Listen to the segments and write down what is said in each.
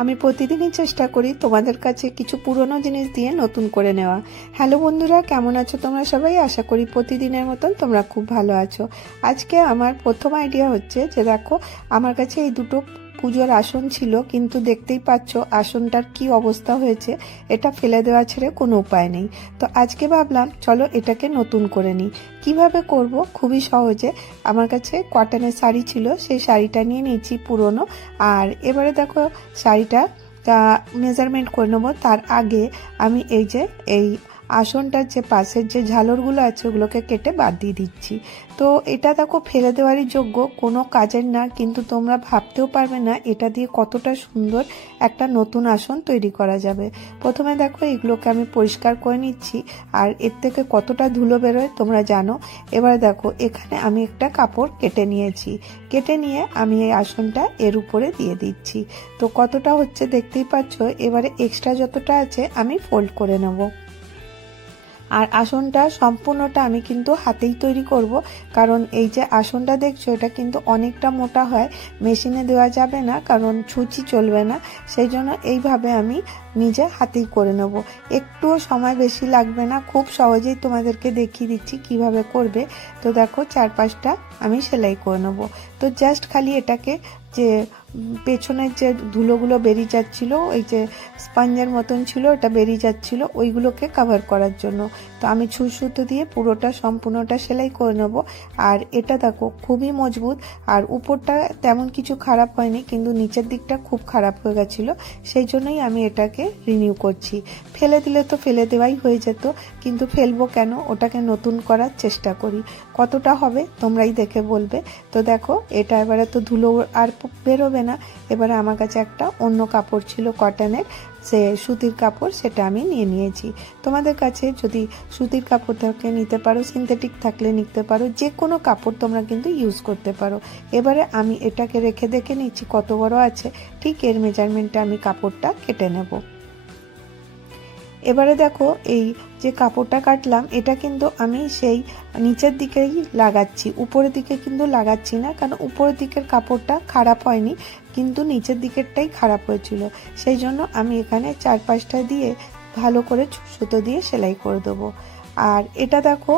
আমি প্রতিদিনই চেষ্টা করি তোমাদের কাছে কিছু পুরনো জিনিস দিয়ে নতুন করে নেওয়া। হ্যালো বন্ধুরা, কেমন আছো তোমরা সবাই? আশা করি প্রতিদিনের মতন তোমরা খুব ভালো আছো। আজকে আমার প্রথম আইডিয়া হচ্ছে যে দেখো, আমার কাছে এই দুটো পুজোর আসন ছিল, কিন্তু দেখতেই পাচ্ছ আসনটার কি অবস্থা হয়েছে। এটা ফেলে দেওয়া ছেড়ে কোনো উপায় নেই। তো আজকে ভাবলাম চলো এটাকে নতুন করে নিই। কিভাবে করব? খুবই সহজে। আমার কাছে কটনের শাড়ি ছিল, সেই শাড়িটা নিয়ে নিয়েছি পুরনো। আর এবারে দেখো শাড়িটা মেজারমেন্ট করে নেবো। তার আগে আমি এই আসনটার যে পাশের যে ঝালরগুলো আছে ওগুলোকে কেটে বাদ দিয়ে দিচ্ছি। তো এটা দেখো ফেলে দেওয়ারই যোগ্য, কোনো কাজের না, কিন্তু তোমরা ভাবতেও পারবে না এটা দিয়ে কতটা সুন্দর একটা নতুন আসন তৈরি করা যাবে। প্রথমে দেখো এগুলোকে আমি পরিষ্কার করে নিচ্ছি, আর এর থেকে কতটা ধুলো বেরোয় তোমরা জানো। এবার দেখো এখানে আমি একটা কাপড় কেটে নিয়েছি, কেটে নিয়ে আমি এই আসনটা এর উপরে দিয়ে দিচ্ছি। তো কতটা হচ্ছে দেখতেই পাচ্ছ। এবারে এক্সট্রা যতটা আছে আমি ফোল্ড করে নেব। আর আসনটা সম্পূর্ণটা আমি কিন্তু হাতেই তৈরি করব, কারণ এই যে আসনটা দেখছো এটা কিন্তু অনেকটা মোটা হয়, মেশিনে দেওয়া যাবে না, কারণ ছুঁচি চলবে না। সেই জন্য এইভাবে আমি নিজে হাতেই করে নেব। একটুও সময় বেশি লাগবে না, খুব সহজেই তোমাদেরকে দেখিয়ে দিচ্ছি কিভাবে করবে। তো দেখো চারপাশটা আমি সেলাই করে নেব। তো জাস্ট খালি এটাকে যে পেছনের যে ধুলোগুলো বেরিয়ে যাচ্ছিল, ওই যে স্পঞ্জের মতন ছিল ওটা বেরিয়ে যাচ্ছিল, ওইগুলোকে কভার করার জন্য। তো আমি সুতো দিয়ে পুরোটা সম্পূর্ণটা সেলাই করে নেব। আর এটা দেখো খুবই মজবুত, আর উপরটা তেমন কিছু খারাপ হয়নি, কিন্তু নিচের দিকটা খুব খারাপ হয়ে গেছিলো। সেই জন্যই আমি এটাকে রিনিউ করছি। ফেলে দিলে তো ফেলে দেওয়াই হয়ে যেত, কিন্তু ফেলবো কেন, ওটাকে নতুন করার চেষ্টা করি। কতটা হবে তোমরাই দেখে বলবে। তো দেখো এটা এবারে তো ধুলো আর বেরোবে না। এবারে আমার কাছে একটা অন্য কাপড় ছিল কটনের, সে সুতির কাপড়, সেটা আমি নিয়ে নিয়েছি। তোমাদের কাছে যদি সুতির কাপড় থাকে নিতে পারো, সিনথেটিক থাকলে নিতে পারো, যে কোনো কাপড় তোমরা কিন্তু ইউজ করতে পারো। এবারে আমি এটাকে রেখে দেখে নিচ্ছি কত বড় আছে, ঠিক এর মেজারমেন্টে আমি কাপড়টা কেটে নেব। এবারে দেখো এই যে কাপড়টা কাটলাম এটা কিন্তু আমি সেই নিচের দিকেই লাগাচ্ছি, উপরের দিকে কিন্তু লাগাচ্ছি না, কারণ উপরের দিকের কাপড়টা খারাপ হয়নি, কিন্তু নিচের দিকেরটাই খারাপ হয়েছিল। সেই জন্য আমি এখানে চারপাশটা দিয়ে ভালো করে সুতো দিয়ে সেলাই করে দেবো। আর এটা দেখো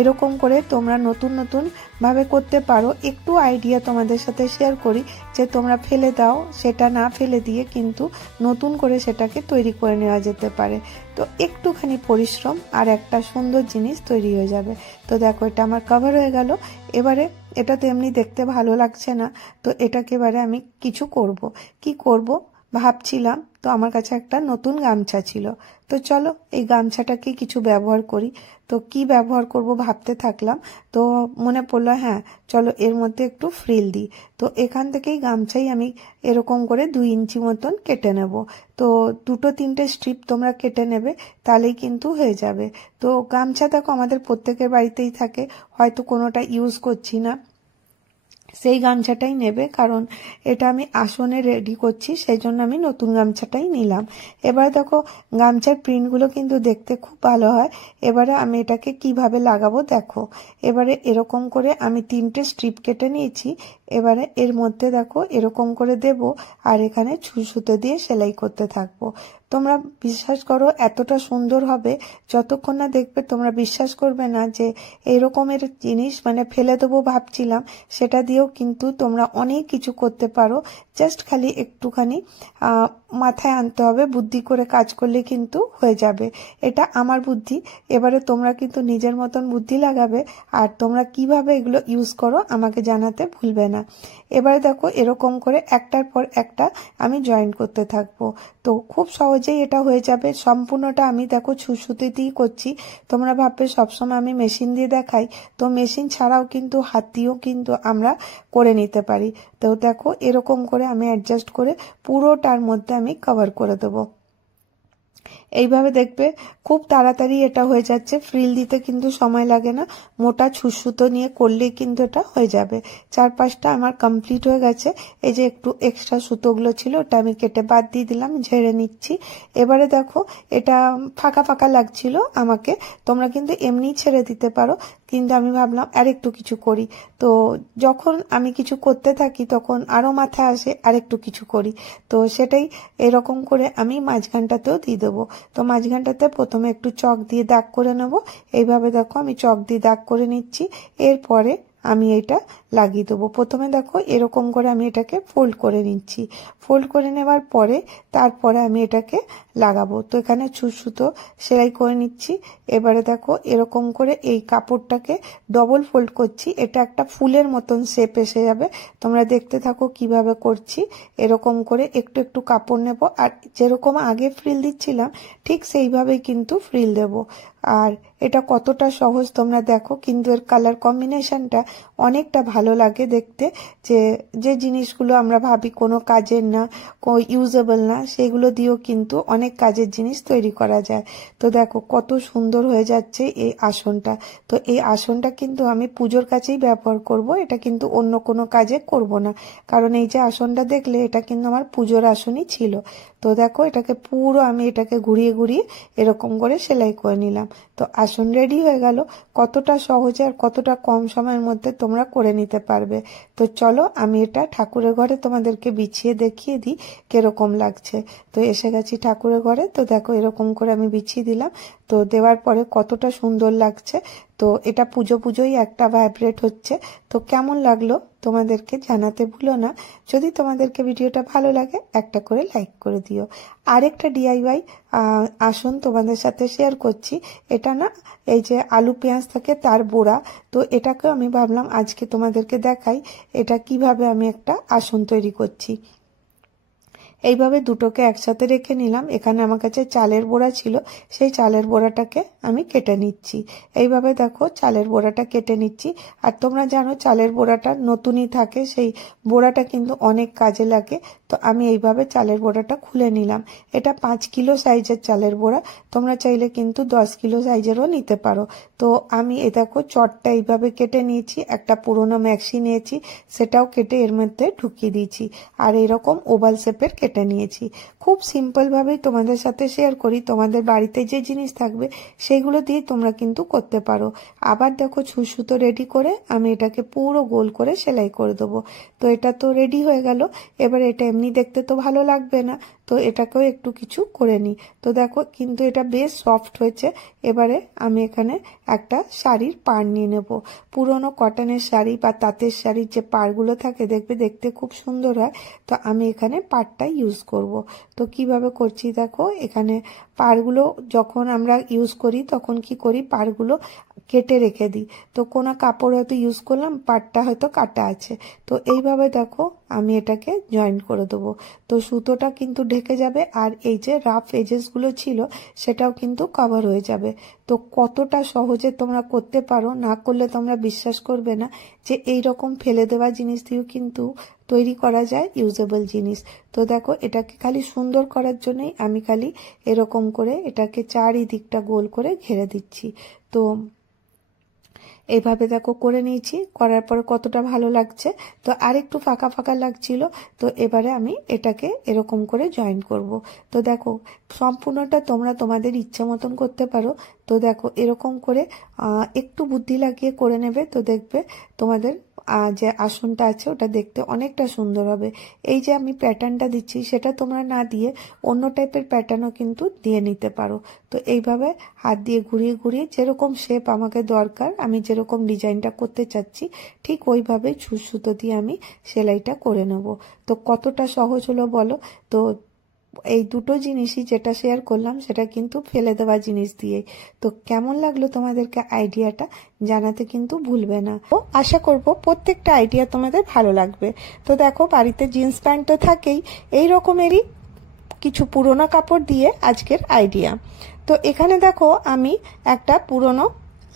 এরকম করে তোমরা নতুন নতুন ভাবে করতে পারো। একটু আইডিয়া তোমাদের সাথে শেয়ার করি, যে তোমরা ফেলে দাও সেটা না ফেলে দিয়ে কিন্তু নতুন করে সেটাকে তৈরি করে নেওয়া যেতে পারে। তো একটুখানি পরিশ্রম আর একটা সুন্দর জিনিস তৈরি হয়ে যাবে। তো দেখো এটা আমার কভার হয়ে গেল। এবারে এটা তো এমনি দেখতে ভালো লাগছে না, তো এটাকে এবারে আমি কিছু করব। কি করব ভাবছিলাম, তো আমার কাছে একটা নতুন গামছা ছিল। তো চলো এই গামছাটাকে কিছু ব্যবহার করি। তো কি ব্যবহার করব ভাবতে থাকলাম, তো মনে পড়লো হ্যাঁ চলো এর মধ্যে একটু ফ্রিল দিই। তো এখান থেকেই গামছাই আমি এরকম করে 2 ইঞ্চি মতন কেটে নেব। তো 2-3টে স্ট্রিপ তোমরা কেটে নেবে, তাহলেই কিন্তু হয়ে যাবে। তো গামছা দেখো আমাদের প্রত্যেকের বাড়িতেই থাকে, হয়তো কোনোটা ইউজ করছি না, সেই গামছাটাই নেবে, কারণ এটা আমি আসনে রেডি করছি, সেই জন্য আমি নতুন গামছাটাই নিলাম। এবার দেখো গামছার প্রিন্টগুলো কিন্তু দেখতে খুব ভালো হয়। এবারে আমি এটাকে কিভাবে লাগাবো দেখো। এবারে এরকম করে আমি 3টে স্ট্রিপ কেটে নিয়েছি। এবারে এর মধ্যে দেখো এরকম করে দেব, আর এখানে সুতো দিয়ে সেলাই করতে থাকবো। তোমরা বিশ্বাস করো এতটা সুন্দর হবে, যতক্ষণ না দেখবে তোমরা বিশ্বাস করবে না যে এরকমের জিনিস মানে ফেলে দেবো ভাবছিলাম, সেটা দিয়েও কিন্তু তোমরা অনেক কিছু করতে পারো। জাস্ট খালি একটুখানি মাথায় আনতে হবে, বুদ্ধি করে কাজ করলে কিন্তু হয়ে যাবে। এটা আমার বুদ্ধি, এবারে তোমরা কিন্তু নিজের মতন বুদ্ধি লাগাবে, আর তোমরা কিভাবে এগুলো ইউজ করো আমাকে জানাতে ভুলবে না। এবারে দেখো এরকম করে একটার পর একটা আমি জয়েন করতে থাকবো। তো খুব সহজেই এটা হয়ে যাবে। সম্পূর্ণটা আমি দেখো সুতো দিয়েই করছি। তোমরা ভাববে সবসময় আমি মেশিন দিয়ে দেখাই, তো মেশিন ছাড়াও কিন্তু হাত দিয়েও কিন্তু আমরা করে নিতে পারি। তো দেখো এরকম করে আমি অ্যাডজাস্ট করে পুরোটার মধ্যে আমি কভার করে দেবো। এইভাবে দেখবে খুব তাড়াতাড়ি এটা হয়ে যাচ্ছে, ফ্রিল দিতে কিন্তু সময় লাগে না, মোটা ছুঁচ নিয়ে করলেই কিন্তু এটা হয়ে যাবে। 4-5টা আমার কমপ্লিট হয়ে গেছে। এই যে একটু এক্সট্রা সুতোগুলো ছিল ওটা আমি কেটে বাদ দিয়ে দিলাম, ঝেড়ে নিচ্ছি। এবারে দেখো এটা ফাঁকা ফাঁকা লাগছিল আমাকে, তোমরা কিন্তু এমনি ছেড়ে দিতে পারো, কিন্তু আমি ভাবলাম আরেকটু কিছু করি। তো যখন আমি কিছু করতে থাকি তখন আরো মাথায় আসে আরেকটু কিছু করি, তো সেটাই এরকম করে আমি মাঝখানটাতেও দিয়ে দেবো। তো মাঝখানটাতে প্রথমে একটু চক দিয়ে দাগ করে নেব। এইভাবে দেখো আমি চক দিয়ে দাগ করে নিচ্ছি। এরপরে আমি এটা লাগিয়ে দেবো। প্রথমে দেখো এরকম করে আমি এটাকে ফোল্ড করে নিচ্ছি। ফোল্ড করে নেওয়ার পরে তারপরে আমি এটাকে লাগাবো। তো এখানে সুতো সেলাই করে নিচ্ছি। এবারে দেখো এরকম করে এই কাপড়টাকে ডবল ফোল্ড করছি, এটা একটা ফুলের মতন শেপ এসে যাবে। তোমরা দেখতে থাকো কিভাবে করছি। এরকম করে একটু একটু কাপড় নেব, আর যেরকম আগে ফ্রিল দিচ্ছিলাম ঠিক সেইভাবেই কিন্তু ফ্রিল দেব। আর এটা কতটা সহজ তোমরা দেখো, কিন্তু এর কালার কম্বিনেশনটা অনেকটা ভালো লাগে দেখতে। যে যে জিনিসগুলো আমরা ভাবি কোনো কাজের না, ইউজেবল না, সেগুলো দিয়েও কিন্তু অনেক কাজের জিনিস তৈরি করা যায়। তো দেখো কত সুন্দর হয়ে যাচ্ছে এই আসনটা। তো এই আসনটা কিন্তু আমি পুজোর কাছেই ব্যবহার করব, এটা কিন্তু অন্য কোনো কাজে করব না, কারণ এই যে আসনটা দেখলে এটা কিন্তু আমার পুজোর আসনই ছিল। তো দেখো এটাকে পুরো আমি এটাকে ঘুরিয়ে ঘুরিয়ে এরকম করে সেলাই করে নিলাম। তো আসন রেডি হয়ে গেল। কতটা সহজে আর কতটা কম সময়ের মধ্যে তোমরা করে নিতে পারবে। তো চলো আমি এটা ঠাকুরের ঘরে তোমাদেরকে বিছিয়ে দেখিয়ে দিই কিরকম লাগছে। তো এসে গেছি ঠাকুরের ঘরে। তো দেখো এরকম করে আমি বিছিয়ে দিলাম। তো দেওয়ার পরে কতটা সুন্দর লাগছে। তো এটা পুজো পুজোই একটা ভাইব্রেট হচ্ছে। তো কেমন লাগলো তোমাদেরকে জানাতে ভুলো না। যদি তোমাদেরকে ভিডিওটা ভালো লাগে একটা করে লাইক করে দিও। আরেকটা ডিআইওয়াই আসন তোমাদের সাথে শেয়ার করছি। এটা না, এই যে আলু পেঁয়াজ থাকে তার বোড়া, তো এটাকেও আমি ভাবলাম আজকে তোমাদেরকে দেখাই এটা কিভাবে আমি একটা আসন তৈরি করছি। এইভাবে দুটোকে একসাথে রেখে নিলাম। এখানে আমার কাছে চালের বড়া ছিল, সেই চালের বড়াটাকে আমি কেটে নিচ্ছি। এইভাবে দেখো চালের বড়াটা কেটে নিচ্ছি। আর তোমরা জানো চালের বড়াটা নতুনই থাকে, সেই বড়াটা কিন্তু অনেক কাজে লাগে। তো আমি এইভাবে চালের বড়াটা খুলে নিলাম। এটা 5 কিলো সাইজের চালের বড়া, তোমরা চাইলে কিন্তু 10 কিলো সাইজেরও নিতে পারো। তো আমি এ দেখো চটটা এইভাবে কেটে নিয়েছি, একটা পুরোনো ম্যাক্সি নিয়েছি সেটাও কেটে এর মধ্যে ঢুকিয়ে দিয়েছি, আর এরকম ওভাল শেপের কেটে নিয়েছি। খুব সিম্পল ভাবেই তোমাদের সাথে শেয়ার করি, তোমাদের বাড়িতে যে জিনিস থাকবে সেগুলো দিয়ে তোমরা কিন্তু করতে পারো। আবার দেখো সুতো রেডি করে আমি এটাকে পুরো গোল করে সেলাই করে দেবো। তো এটা তো রেডি হয়ে গেল। এবার এটা এমনি দেখতে তো ভালো লাগবে না, তো এটাকেও একটু কিছু করে নিই। তো দেখো কিন্তু এটা বেশ সফট হয়েছে। এবারে আমি এখানে একটা শাড়ির পাড় নিয়ে নেব। পুরনো কটনের শাড়ি বা তাঁতের শাড়ির যে পাড়গুলো থাকে দেখবে দেখতে খুব সুন্দর হয়। তো আমি এখানে পাড়টা ইউজ করব। তো কিভাবে করছি দেখো, এখানে পাড়গুলো যখন আমরা ইউজ করি তখন কি করি, পাড়গুলো কেটে রেখে দিই। তো কোনো কাপড় হয়তো ইউজ করলাম, পাড়টা হয়তো কাটা আছে, তো এইভাবে দেখো আমি এটাকে জয়েন করে দেবো। তো সুতোটা কিন্তু ঢেকে যাবে, আর এই যে রাফ এজেসগুলো ছিল সেটাও কিন্তু কভার হয়ে যাবে। তো কতটা সহজে তোমরা করতে পারো, না করলে তোমরা বিশ্বাস করবে না যে এই রকম ফেলে দেওয়া জিনিস দিয়েও কিন্তু তৈরি করা যায় ইউজেবল জিনিস। তো দেখো এটাকে খালি সুন্দর করার জন্যই আমি খালি এরকম করে এটাকে চারিদিকটা গোল করে ঘেরে দিচ্ছি। তো এইভাবে দেখো করে নিয়েছি, করার পরে কতটা ভালো লাগছে। তো আরেকটু ফাঁকা ফাঁকা লাগছিল, তো এবারে আমি এটাকে এরকম করে জয়েন করব। তো দেখো সম্পূর্ণটা তোমরা তোমাদের ইচ্ছা মতন করতে পারো। তো দেখো এরকম করে একটু বুদ্ধি লাগিয়ে করে নেবে, তো দেখবে তোমাদের যে আসনটা আছে ওটা দেখতে অনেকটা সুন্দর হবে। এই যে আমি প্যাটার্নটা দিচ্ছি সেটা তোমরা না দিয়ে অন্য টাইপের প্যাটার্নও কিন্তু দিয়ে নিতে পারো। তো এইভাবে হাত দিয়ে ঘুরিয়ে ঘুরিয়ে যেরকম শেপ আমাকে দরকার, আমি যেরকম ডিজাইনটা করতে চাচ্ছি ঠিক ওইভাবে সুতো দিয়ে আমি সেলাইটা করে নেব। তো কতটা সহজ হলো বলো। তো এই দুটো জিনিসই যেটা শেয়ার করলাম সেটা কিন্তু ফেলে দেওয়া জিনিস দিয়ে। তো কেমন লাগলো তোমাদেরকে আইডিয়াটা জানাতে কিন্তু ভুলবে না। তো আশা করব প্রত্যেকটা আইডিয়া তোমাদের ভালো লাগবে। তো দেখো বাড়িতে জিন্স প্যান্ট তো থাকেই, এই রকমেরই কিছু পুরোনো কাপড় দিয়ে আজকের আইডিয়া। তো এখানে দেখো আমি একটা পুরোনো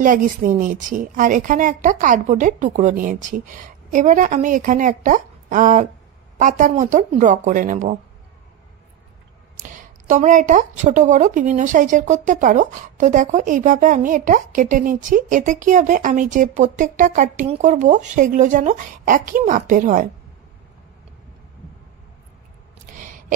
লেগিংস নিয়ে নিয়েছি, আর এখানে একটা কার্ডবোর্ডের টুকরো নিয়েছি। এবারে আমি এখানে একটা পাতার মতন ড্র করে নেব। তোমরা এটা ছোট বড় বিভিন্ন সাইজের করতে পারো। তো দেখো এইভাবে আমি এটা কেটে নিচ্ছি। এতে কি হবে, আমি যে প্রত্যেকটা কাটিং করব সেগুলো যেন একই মাপের হয়।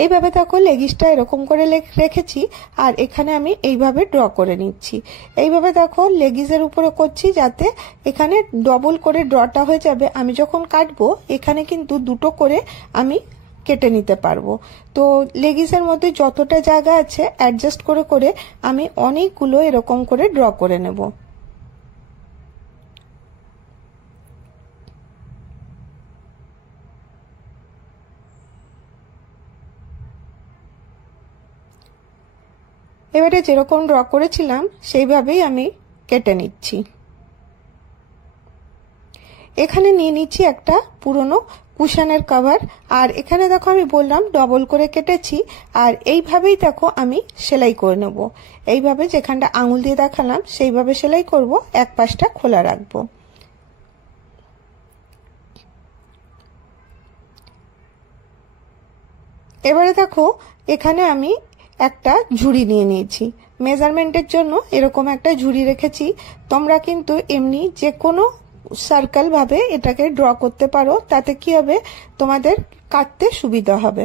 এইভাবে দেখো লেগিসটা এরকম করে রেখেছি, আর এখানে আমি এইভাবে ড্র করে নিচ্ছি। এইভাবে দেখো লেগিসের উপরে করছি যাতে এখানে ডবল করে ড্রটা হয়ে যাবে। আমি যখন কাটবো এখানে কিন্তু দুটো করে আমি কেটে নিতে পারবো। তো লেগিসের মধ্যে যতটা জায়গা আছে অ্যাডজাস্ট করে করে আমি অনেকগুলো এরকম করে ড্র করে নেব। এবারে যেরকম ড্র করেছিলাম সেইভাবেই আমি কেটে নিচ্ছি। এখানে নিয়ে নিচ্ছি একটা পুরনো কুশনের কভার, আর এখানে দেখো আমি বললাম ডবল করে কেটেছি, আর এইভাবেই দেখো আমি সেলাই করে নেব। এইভাবে যেখানটা আঙুল দিয়ে দেখালাম সেইভাবে সেলাই করব, এক পাশটা খোলা রাখবো। এবারে দেখো এখানে আমি একটা ঝুড়ি নিয়ে নিয়েছি। মেজারমেন্টের জন্য এরকম একটা ঝুড়ি রেখেছি। তোমরা কিন্তু এমনি যে কোনো সার্কেল ভাবে এটাকে ড্র করতে পারো, তাতে কি হবে তোমাদের কাটতে সুবিধা হবে।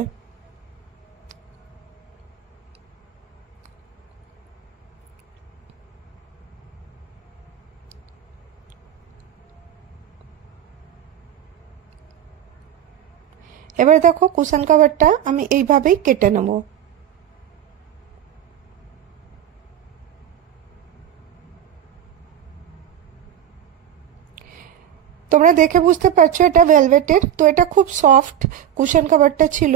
এবারে দেখো কুশন কভারটা আমি এইভাবেই কেটে নেব। তোমরা দেখে বুঝতে পারছো এটা ভেলভেটের, তো এটা খুব সফট কুশন কভারটা ছিল।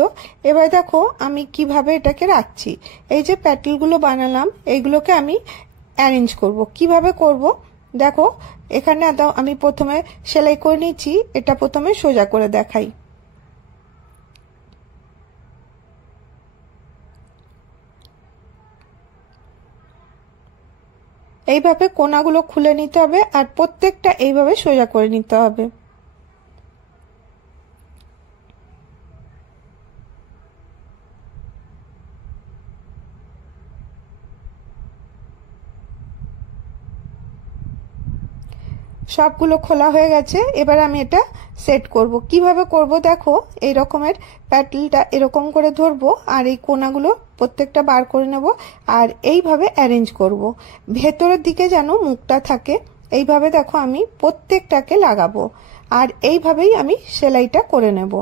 এবার দেখো আমি কিভাবে এটাকে রাখছি। এই যে প্যাটেলগুলো বানালাম এইগুলোকে আমি অ্যারেঞ্জ করব। কিভাবে করব দেখো, এখানে আমি প্রথমে সেলাই করে নিচ্ছি। এটা প্রথমে সোজা করে দেখাই। এইভাবে কোনাগুলো খুলে নিতে হবে, আর প্রত্যেকটা এইভাবে সোজা করে নিতে হবে। সবগুলো খোলা হয়ে গেছে। এবার আমি এটা সেট করব। কিভাবে করব দেখো, এই রকমের প্যাটেলটা এরকম করে ধরবো, আর এই কোনাগুলো প্রত্যেকটা বার করে নেব, আর এইভাবে অ্যারেঞ্জ করব। ভেতরের দিকে যেন মুখটা থাকে, এইভাবে দেখো আমি প্রত্যেকটাকে লাগাবো, আর এইভাবেই আমি সেলাইটা করে নেব।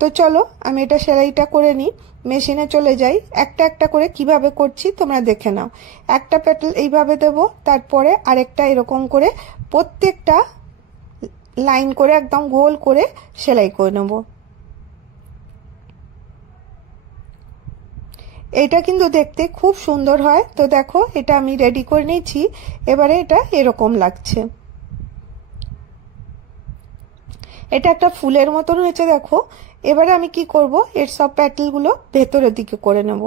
তো চলো আমি এটা সেলাইটা করে নিই। মেশিনে চলে যাই, একটা একটা করে কিভাবে করছি তোমরা দেখে নাও। একটা প্যাটেল এইভাবে দেব, তারপরে আরেকটা এরকম করে প্রত্যেকটা লাইন করে একদম গোল করে সেলাই করে নেব। এটা কিন্তু দেখতে খুব সুন্দর হয়। তো দেখো এটা আমি রেডি করে নিয়েছি। এবারে এটা এরকম লাগছে। এটা একটা ফুলের মতন হয়েছে দেখো। এবারে আমি কি করব, এর সব প্যাটেলগুলো ভেতরের দিকে করে নেব।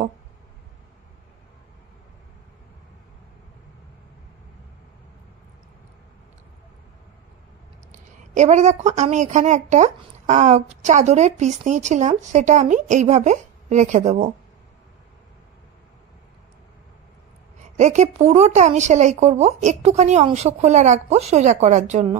এবারে দেখো আমি এখানে একটা চাদরের পিস নিয়েছিলাম, সেটা আমি এইভাবে রেখে দেব। রেখে পুরোটা আমি সেলাই করব, একটুখানি অংশ খোলা রাখবো সোজা করার জন্য।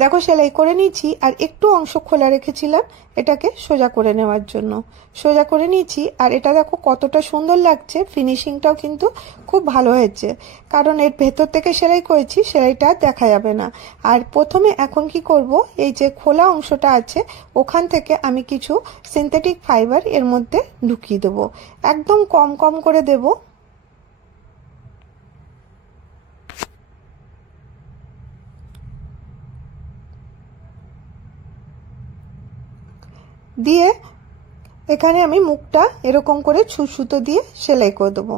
দেখো সেলাই করে নিয়েছি, আর একটু অংশ খোলা রেখেছিলাম এটাকে সোজা করে নেওয়ার জন্য। সোজা করে নিয়েছি, আর এটা দেখো কতটা সুন্দর লাগছে। ফিনিশিংটাও কিন্তু খুব ভালো হয়েছে, কারণ এর ভেতর থেকে সেলাই করেছি, সেলাইটা দেখা যাবে না। আর প্রথমে এখন কি করব, এই যে খোলা অংশটা আছে ওখান থেকে আমি কিছু সিনথেটিক ফাইবার এর মধ্যে ঢুকিয়ে দেবো। একদম কম কম করে দেবো। দিয়ে এখানে আমি মুখটা এরকম করে সুতো দিয়ে সেলাই করে দেবো।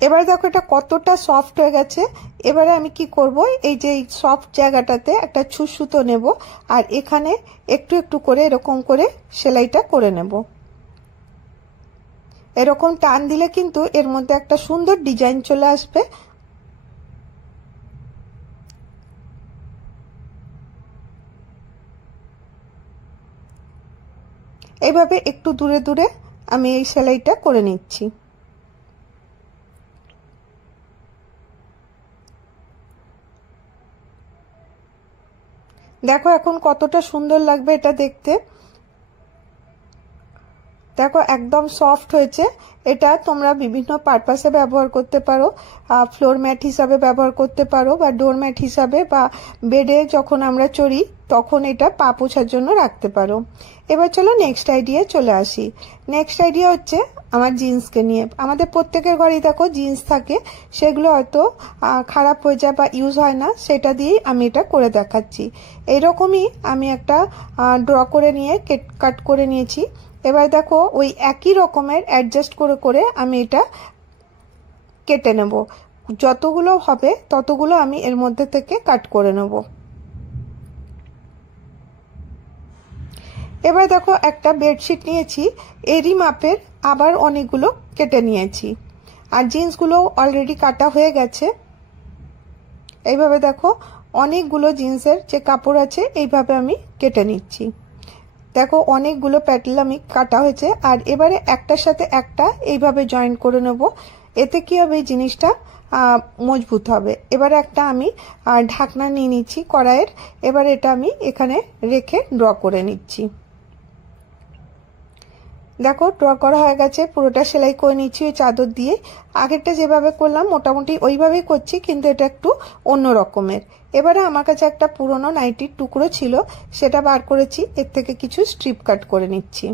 এবারে দেখো এটা কতটা সফট হয়ে গেছে। এবারে আমি কি করব, এই যে সফট জায়গাটাতে একটা সুতো নেব, আর এখানে একটু একটু করে এরকম করে সেলাইটা করে নেব। এরকম টান দিলে কিন্তু এর মধ্যে একটা সুন্দর ডিজাইন চলে আসবে। এইভাবে একটু দূরে দূরে আমি এই সেলাইটা করে নিচ্ছি। দেখো এখন কতটা সুন্দর লাগবে এটা দেখতে। দেখো একদম সফট হয়েছে। এটা তোমরা বিভিন্ন পারপাসে ব্যবহার করতে পারো, ফ্লোর ম্যাট হিসাবে ব্যবহার করতে পারো, বা ডোর ম্যাট হিসাবে, বা বেডে যখন আমরা চড়ি তখন এটা পা পোছার জন্য রাখতে পারো। এবার চলো নেক্সট আইডিয়া চলে আসি। নেক্সট আইডিয়া হচ্ছে আমার জিন্সকে নিয়ে। আমাদের প্রত্যেকের ঘরেই দেখো জিন্স থাকে, সেগুলো হয়তো খারাপ হয়ে যায় বা ইউজ হয় না, সেটা দিয়েই আমি এটা করে দেখাচ্ছি। এইরকমই আমি একটা ড্র করে নিয়ে কাট করে নিয়েছি। এবার দেখো ওই একই রকমের অ্যাডজাস্ট করে করে আমি এটা কেটে নেব। যতগুলো হবে ততগুলো আমি এর মধ্যে থেকে কাট করে নেব। এবার দেখো একটা বেডশিট নিয়েছি, এরই মাপের আবার অনেকগুলো কেটে নিয়েছি, আর জিন্সগুলো অলরেডি কাটা হয়ে গেছে। এইভাবে দেখো অনেকগুলো জিন্সের যে কাপড় আছে এইভাবে আমি কেটে নিচ্ছি। দেখো অনেকগুলো প্যাটেল আমি কাটা হয়েছে, আর এবারে একটার সাথে একটা এইভাবে জয়েন করে নেব। এতে কি হবে, এই জিনিসটা মজবুত হবে। এবারে একটা আমি ঢাকনা নিয়ে নিচ্ছি কড়াইয়ের। এবার এটা আমি এখানে রেখে ড্র করে নিচ্ছি। দেখো ড্র করা হয়ে গেছে, পুরোটা সেলাই করে নিচ্ছি ওই চাদর দিয়ে। আগেরটা যেভাবে করলাম মোটামুটি ওইভাবেই করছি, কিন্তু এটা একটু অন্য রকমের। এবারে আমার কাছে একটা পুরনো নাইটির টুকরো ছিল, সেটা বার করেছি, এর থেকে কিছু স্ট্রিপ কাট করে নিচ্ছি।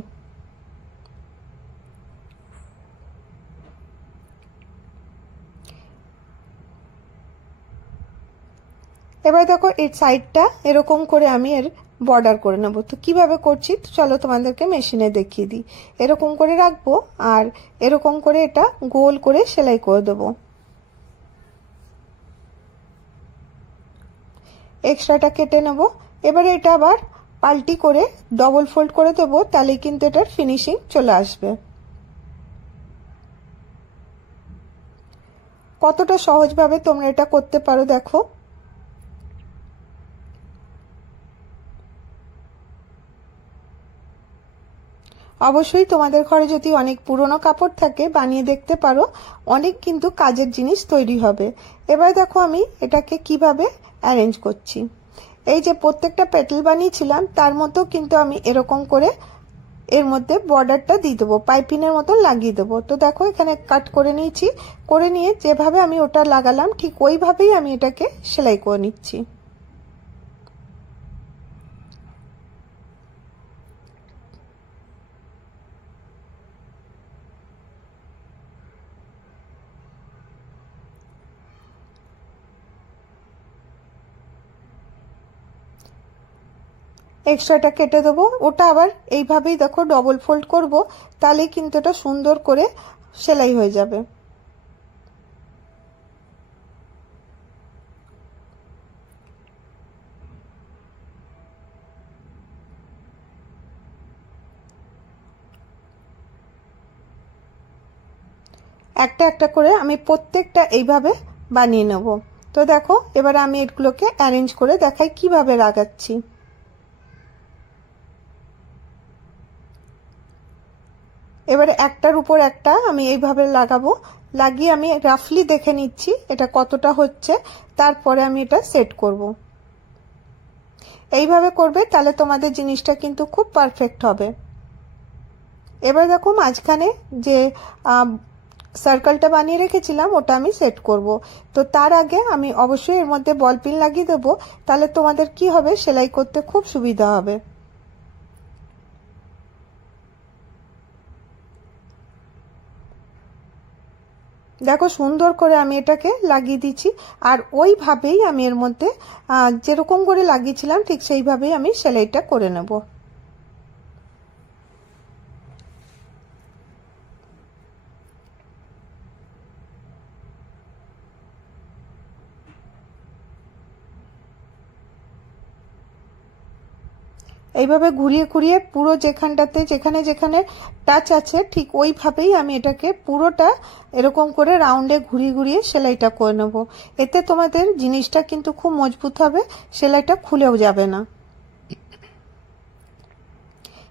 এবার দেখো এর সাইডটা এরকম করে আমি এর বর্ডার করে নেব। তো কিভাবে করছি চলো তোমাদেরকে মেশিনে দেখিয়ে দিই। এরকম করে রাখবো, আর এরকম করে এটা গোল করে সেলাই করে দেবো। এক্সট্রাটা কেটে নেব। এবারে এটা আবার পাল্টি করে ডবল ফোল্ড করে দেবো, তাহলে কিন্তু এটার ফিনিশিং চলে আসবে। কতটা সহজভাবে তোমরা এটা করতে পারো দেখো। অবশ্যই তোমাদের ঘরে যদি অনেক পুরনো কাপড় থাকে বানিয়ে দেখতে পারো, অনেক কিন্তু কাজের জিনিস তৈরি হবে। এবার দেখো আমি এটাকে কিভাবে অ্যারেঞ্জ করছি। এই যে প্রত্যেকটা পেটেল বানিয়েছিলাম তার মতো কিন্তু আমি এরকম করে এর মধ্যে বর্ডারটা দিয়ে দেবো, পাইপিনের মতো লাগিয়ে দেবো। তো দেখো এখানে কাট করে নিয়েছি, করে নিয়ে যেভাবে আমি ওটা লাগালাম ঠিক ওইভাবেই আমি এটাকে সেলাই করে নিচ্ছি। এক্সট্রাটা কেটে দেবো, ওটা আবার এইভাবেই দেখো ডবল ফোল্ড করব, তাহলেই কিন্তু এটা সুন্দর করে সেলাই হয়ে যাবে। একটা একটা করে আমি প্রত্যেকটা এইভাবে বানিয়ে নেব। তো দেখো এবার আমি এগুলোকে অ্যারেঞ্জ করে দেখাই কিভাবে লাগাচ্ছি। এবারে একটার উপর একটা আমি এইভাবে লাগাবো, লাগিয়ে আমি রাফলি দেখে নিচ্ছি এটা কতটা হচ্ছে, তারপরে আমি এটা সেট করব। এইভাবে করবে, তাহলে তোমাদের জিনিসটা কিন্তু খুব পারফেক্ট হবে। এবার দেখো মাঝখানে যে সার্কেলটা বানিয়ে রেখেছিলাম ওটা আমি সেট করব। তো তার আগে আমি অবশ্যই এর মধ্যে বল পিন লাগিয়ে দেবো, তাহলে তোমাদের কি হবে, সেলাই করতে খুব সুবিধা হবে। দেখো সুন্দর করে আমি এটাকে লাগিয়ে দিচ্ছি, আর ওইভাবেই আমি এর মধ্যে যেরকম করে লাগিয়েছিলাম ঠিক সেইভাবেই আমি সেলাইটা করে নেব। এইভাবে ঘুরিয়ে ঘুরিয়ে পুরো যেখানটাতে যেখানে যেখানে টাচ আছে ঠিক ওইভাবেই আমি এটাকে পুরোটা এরকম করে রাউন্ডে ঘুরিয়ে ঘুরিয়ে সেলাইটা করে নেব। এতে তোমাদের জিনিসটা কিন্তু খুব মজবুত হবে, সেলাইটা খুলেও যাবে না।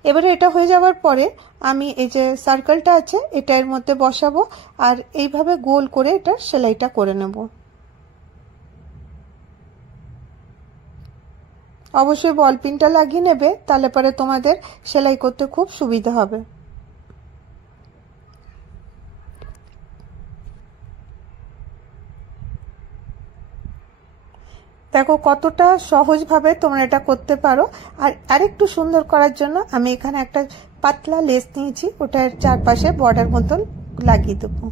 এবারে এটা হয়ে যাওয়ার পরে আমি এই যে সার্কেলটা আছে এটা এর মধ্যে বসাবো আর এইভাবে গোল করে এটা সেলাইটা করে নেব। অবশ্যই বল পিনটা লাগিয়ে নেবে, তাহলে পরে তোমাদের সেলাই করতে খুব সুবিধা হবে। দেখো কতটা সহজভাবে তোমরা এটা করতে পারো। আর আরেকটু সুন্দর করার জন্য আমি এখানে একটা পাতলা লেস নিয়েছি, ওটার চারপাশে বর্ডার মতন লাগিয়ে দেবো।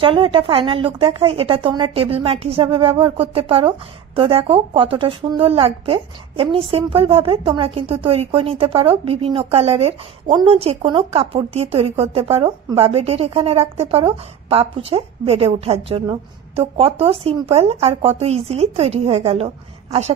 চলো এটা ফাইনাল লুক দেখাই। এটা তোমরা টেবিল ম্যাট হিসাবে ব্যবহার করতে পারো। তো দেখো কতটা সুন্দর লাগবে। এমনি সিম্পল ভাবে তোমরা কিন্তু তৈরি করে নিতে পারো, বিভিন্ন কালারের অন্য যে কোনো কাপড় দিয়ে তৈরি করতে পারো বা বেডের এখানে রাখতে পারো পা পুছে বেডে ওঠার জন্য। তো কত সিম্পল আর কত ইজিলি তৈরি হয়ে গেল। আশা